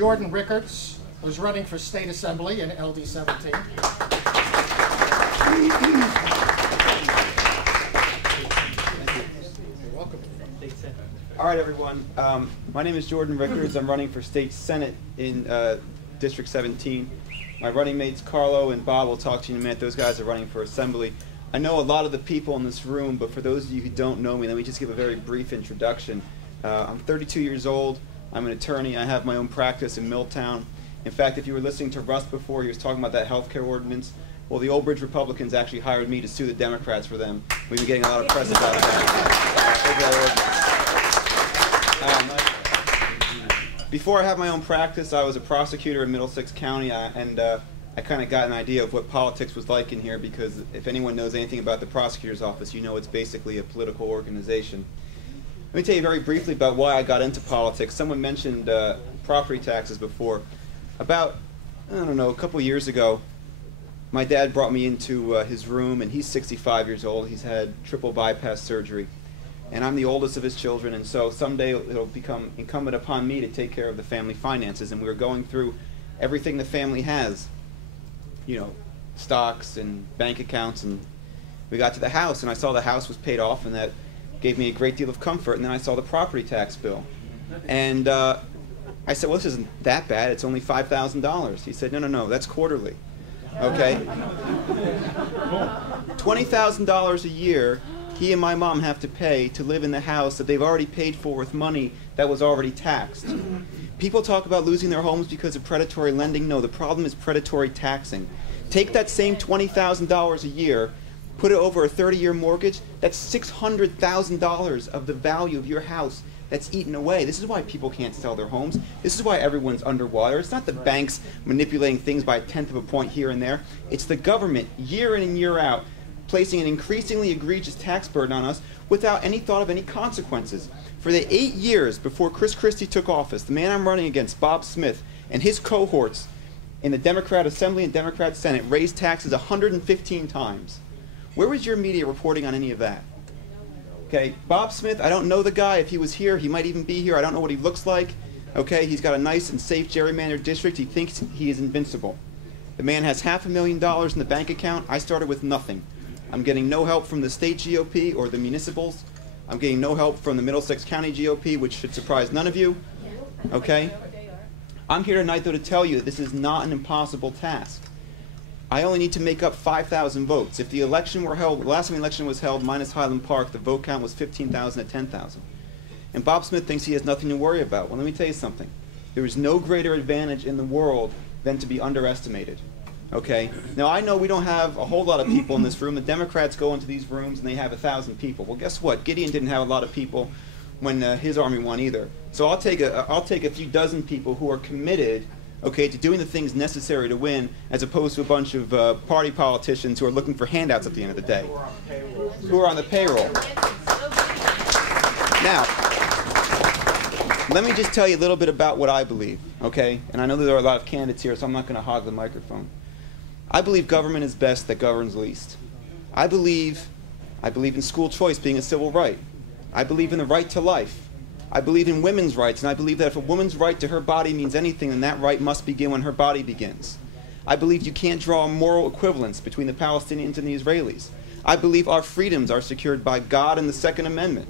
Jordan Rickards, who's running for State Assembly in LD 17. You're welcome. All right, everyone. My name is Jordan Rickards. I'm running for State Senate in District 17. My running mates Carlo and Bob will talk to you in a minute. Those guys are running for Assembly. I know a lot of the people in this room, but for those of you who don't know me, let me just give a very brief introduction. I'm 32 years old. I'm an attorney. I have my own practice in Milltown. In fact, if you were listening to Russ before, he was talking about that health care ordinance. Well, the Old Bridge Republicans actually hired me to sue the Democrats for them. We've been getting a lot of press about that. Before I had my own practice, I was a prosecutor in Middlesex County, and I kind of got an idea of what politics was like in here, because if anyone knows anything about the prosecutor's office, you know it's basically a political organization. Let me tell you very briefly about why I got into politics. Someone mentioned property taxes before. About, I don't know, a couple years ago, my dad brought me into his room, and he's 65 years old. He's had triple bypass surgery. And I'm the oldest of his children, and so someday it'll become incumbent upon me to take care of the family finances. And we were going through everything the family has, you know, stocks and bank accounts, and we got to the house, and I saw the house was paid off, and that gave me a great deal of comfort. And then I saw the property tax bill, and I said, well, this isn't that bad. It's only $5,000. He said, no, that's quarterly. Okay? $20,000 a year he and my mom have to pay to live in the house that they've already paid for with money that was already taxed. People talk about losing their homes because of predatory lending. No, the problem is predatory taxing. Take that same $20,000 a year, put it over a 30-year mortgage, that's $600,000 of the value of your house that's eaten away. This is why people can't sell their homes. This is why everyone's underwater. It's not the banks manipulating things by a tenth of a point here and there. It's the government, year in and year out, placing an increasingly egregious tax burden on us without any thought of any consequences. For the 8 years before Chris Christie took office, the man I'm running against, Bob Smith, and his cohorts in the Democrat Assembly and Democrat Senate raised taxes 115 times. Where was your media reporting on any of that? Okay, Bob Smith, I don't know the guy. If he was here, he might even be here. I don't know what he looks like. Okay, he's got a nice and safe gerrymandered district. He thinks he is invincible. The man has $500,000 in the bank account. I started with nothing. I'm getting no help from the state GOP or the municipals. I'm getting no help from the Middlesex County GOP, which should surprise none of you. Okay? I'm here tonight, though, to tell you that this is not an impossible task. I only need to make up 5,000 votes. If the election were held, the last time the election was held, minus Highland Park, the vote count was 15,000 to 10,000. And Bob Smith thinks he has nothing to worry about. Well, let me tell you something. There is no greater advantage in the world than to be underestimated. Okay? Now, I know we don't have a whole lot of people in this room. The Democrats go into these rooms and they have 1,000 people. Well, guess what? Gideon didn't have a lot of people when his army won either. So I'll take a few dozen people who are committed, okay, to doing the things necessary to win, as opposed to a bunch of party politicians who are looking for handouts at the end of the day. Who are on the payroll. Now, let me just tell you a little bit about what I believe, okay? And I know there are a lot of candidates here, so I'm not going to hog the microphone. I believe government is best that governs least. I believe in school choice being a civil right. I believe in the right to life. I believe in women's rights, and I believe that if a woman's right to her body means anything, then that right must begin when her body begins. I believe you can't draw a moral equivalence between the Palestinians and the Israelis. I believe our freedoms are secured by God and the Second Amendment.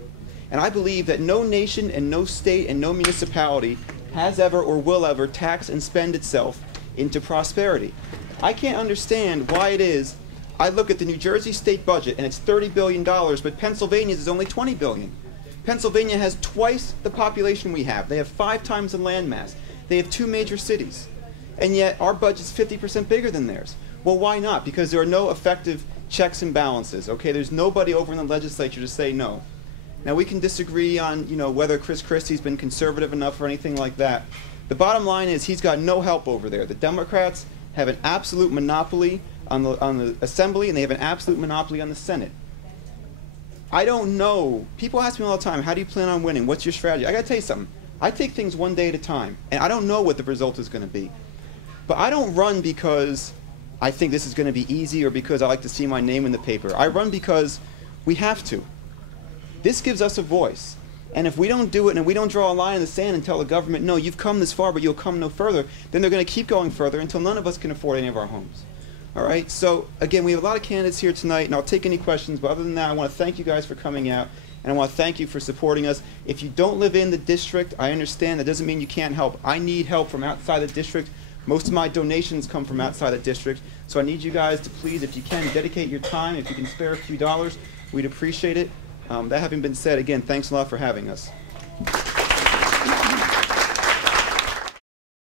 And I believe that no nation and no state and no municipality has ever or will ever tax and spend itself into prosperity. I can't understand why it is I look at the New Jersey state budget and it's $30 billion, but Pennsylvania's is only $20 billion. Pennsylvania has twice the population we have. They have 5 times the landmass. They have 2 major cities. And yet our budget's 50% bigger than theirs. Well, why not? Because there are no effective checks and balances. Okay, there's nobody over in the legislature to say no. Now, we can disagree on, you know, whether Chris Christie's been conservative enough or anything like that. The bottom line is he's got no help over there. The Democrats have an absolute monopoly on the Assembly, and they have an absolute monopoly on the Senate. I don't know. People ask me all the time, how do you plan on winning? What's your strategy? I got to tell you something. I take things one day at a time, and I don't know what the result is going to be. But I don't run because I think this is going to be easy or because I like to see my name in the paper. I run because we have to. This gives us a voice. And if we don't do it and we don't draw a line in the sand and tell the government, no, you've come this far, but you'll come no further, then they're going to keep going further until none of us can afford any of our homes. All right, so again, we have a lot of candidates here tonight, and I'll take any questions, but other than that, I want to thank you guys for coming out, and I want to thank you for supporting us. If you don't live in the district, I understand that doesn't mean you can't help. I need help from outside the district. Most of my donations come from outside the district, so I need you guys to please, if you can, dedicate your time. If you can spare a few dollars, we'd appreciate it. That having been said, again, thanks a lot for having us.